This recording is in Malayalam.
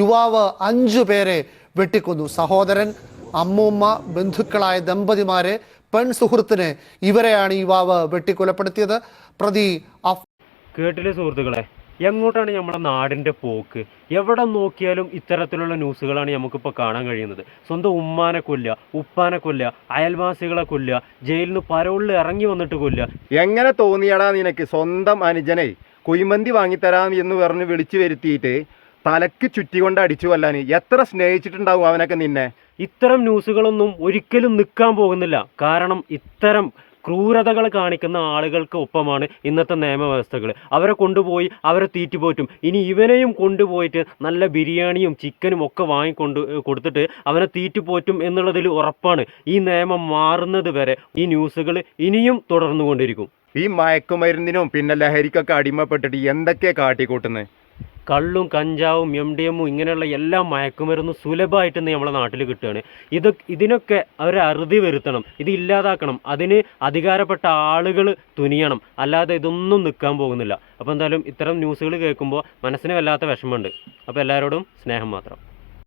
യുവാവ് 5 പേരെ വെട്ടിക്കൊന്നു. സഹോദരൻ, അമ്മൂമ്മ, ബന്ധുക്കളായ ദമ്പതിമാരെ, സുഹൃത്തിനെ, ഇവരെയാണ് യുവാവ് വെട്ടിക്കൊലപ്പെടുത്തിയത്. പ്രതി കേട്ടില്ലേ സുഹൃത്തുക്കളെ, എങ്ങോട്ടാണ് നമ്മുടെ നാടിൻ്റെ പോക്ക്? എവിടെ നോക്കിയാലും ഇത്തരത്തിലുള്ള ന്യൂസുകളാണ് നമുക്കിപ്പോൾ കാണാൻ കഴിയുന്നത്. സ്വന്തം ഉമ്മാനെ കൊല്ലുക, ഉപ്പാനെ കൊല്ലുക, അയൽവാസികളെ കൊല്ലുക, ജയിലിൽ നിന്ന് പരോളിൽ ഇറങ്ങി വന്നിട്ട് കൊല്ലുക. എങ്ങനെ തോന്നിയടാ നിനക്ക് സ്വന്തം അനുജനെ കുഴിമന്തി വാങ്ങിത്തരാം എന്ന് പറഞ്ഞ് വിളിച്ചു വരുത്തിയിട്ട് തലക്ക് ചുറ്റിക്കൊണ്ട് അടിച്ചു കൊല്ലാൻ? എത്ര സ്നേഹിച്ചിട്ടുണ്ടാവും അവനൊക്കെ നിന്നെ? ഇത്തരം ന്യൂസുകളൊന്നും ഒരിക്കലും നിൽക്കാൻ പോകുന്നില്ല. കാരണം ഇത്തരം ക്രൂരതകൾ കാണിക്കുന്ന ആളുകൾക്ക് ഒപ്പമാണ് ഇന്നത്തെ നിയമവ്യവസ്ഥകൾ. അവരെ കൊണ്ടുപോയി അവരെ തീറ്റിപ്പോറ്റും. ഇനി ഇവനെയും കൊണ്ടുപോയിട്ട് നല്ല ബിരിയാണിയും ചിക്കനും ഒക്കെ കൊടുത്തിട്ട് അവനെ തീറ്റിപ്പോറ്റും എന്നുള്ളതിൽ ഉറപ്പാണ്. ഈ നിയമം മാറുന്നത് വരെ ഈ ന്യൂസുകൾ ഇനിയും തുടർന്നുകൊണ്ടിരിക്കും. ഈ മയക്കുമരുന്നിനും പിന്നെ ലഹരിക്കൊക്കെ അടിമപ്പെട്ടിട്ട് എന്തൊക്കെയാണ് കാട്ടിക്കൂട്ടുന്നത്? കള്ളും കഞ്ചാവും MDMA ഇങ്ങനെയുള്ള എല്ലാ മയക്കുമരുന്നും സുലഭമായിട്ട് നമ്മുടെ നാട്ടിൽ കിട്ടുകയാണ്. ഇതിനൊക്കെ അവർ അറുതി വരുത്തണം, ഇത് ഇല്ലാതാക്കണം. അതിന് അധികാരപ്പെട്ട ആളുകൾ തുനിയണം, അല്ലാതെ ഇതൊന്നും നിൽക്കാൻ പോകുന്നില്ല. അപ്പോൾ എന്തായാലും ഇത്തരം ന്യൂസുകൾ കേൾക്കുമ്പോൾ മനസ്സിന് വല്ലാത്ത വിഷമമുണ്ട്. അപ്പോൾ എല്ലാവരോടും സ്നേഹം മാത്രം.